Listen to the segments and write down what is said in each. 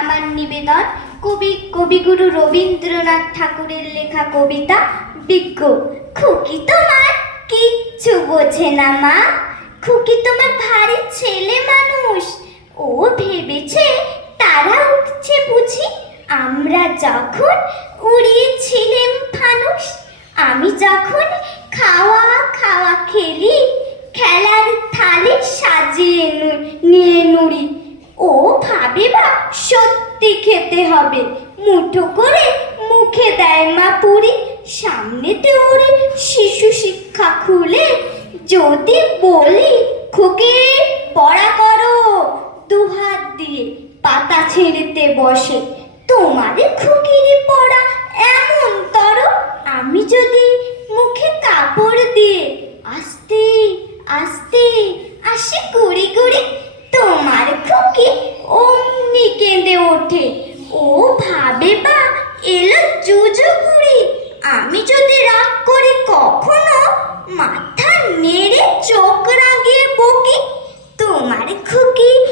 আমার নিবেদন। কবি, কবিগুরু রবীন্দ্রনাথ ঠাকুরের লেখা কবিতা, বিজ্ঞ। খুকি তোমার কিচ্ছু বোঝে না, মা। খুকি তোমার ভারী ছেলে মানুষ। ও ভেবেছে তারা উঠছে বুঝি। আমরা যখন উড়িয়েছিলাম ফানুস আমি যখন খাওয়া খাওয়া খেলি, খেলার থালি সাজিয়ে নিয়ে নুড়ি ও ভাবে বা সত্যি খেতে হবে। মুঠো করে মুখে দেয় মা পুরি। সামনেতে ওরে শিশু শিক্ষা খুলে যদি বলি, খুকে, পড়া করো। দুহাত দিয়ে পাতা ছেড়েতে বসে, তোমার খুকির পড়া এমন তর আমি যদি মুখে কাপড় দিয়ে আস্তে আস্তে আসি গুড়ি গুড়ি, তোমার খুকি কেঁদে ওঠে। ও ভাবে বা এলো জুজু গুড়ি আমি যদি রাগ করি, কখনো মাথা নেড়ে চোখ রাগিয়ে বকি। তোমার খুকি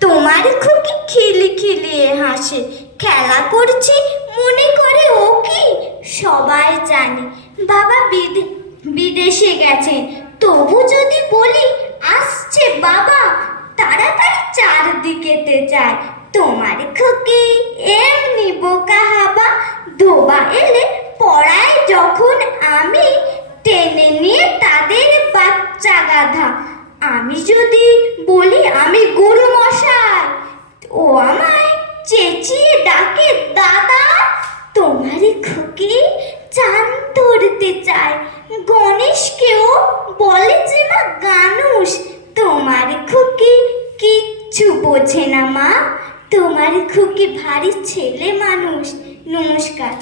তোমার খুকি খিলি খিলিয়ে হাসে। খেলা করছি, মনে করে ও কি? সবাই জানে। বাবা বিদে- বিদেশে গেছে। তবু যদি বলি, আসছে বাবা। তাড়াতাড়ি চারদিকেতে যায়। তোমার খুকি এমনি বোকা হাবা ধোবা এলে পড়ায় যখন আমি টেনে নিয়ে তাদের বাচ্চা গাধা। আমি যদি বলি আমি গুরু মশাই, ও আমায় চেঁচিয়ে ডাকে, দাদা তোমারই খুকি চান ধরতে চায়। গণেশকেও বলে যে মা গানুষ তোমার খুকি কিচ্ছু বোঝে না মা। তোমার খুকি ভারী ছেলে মানুষ। নমস্কার।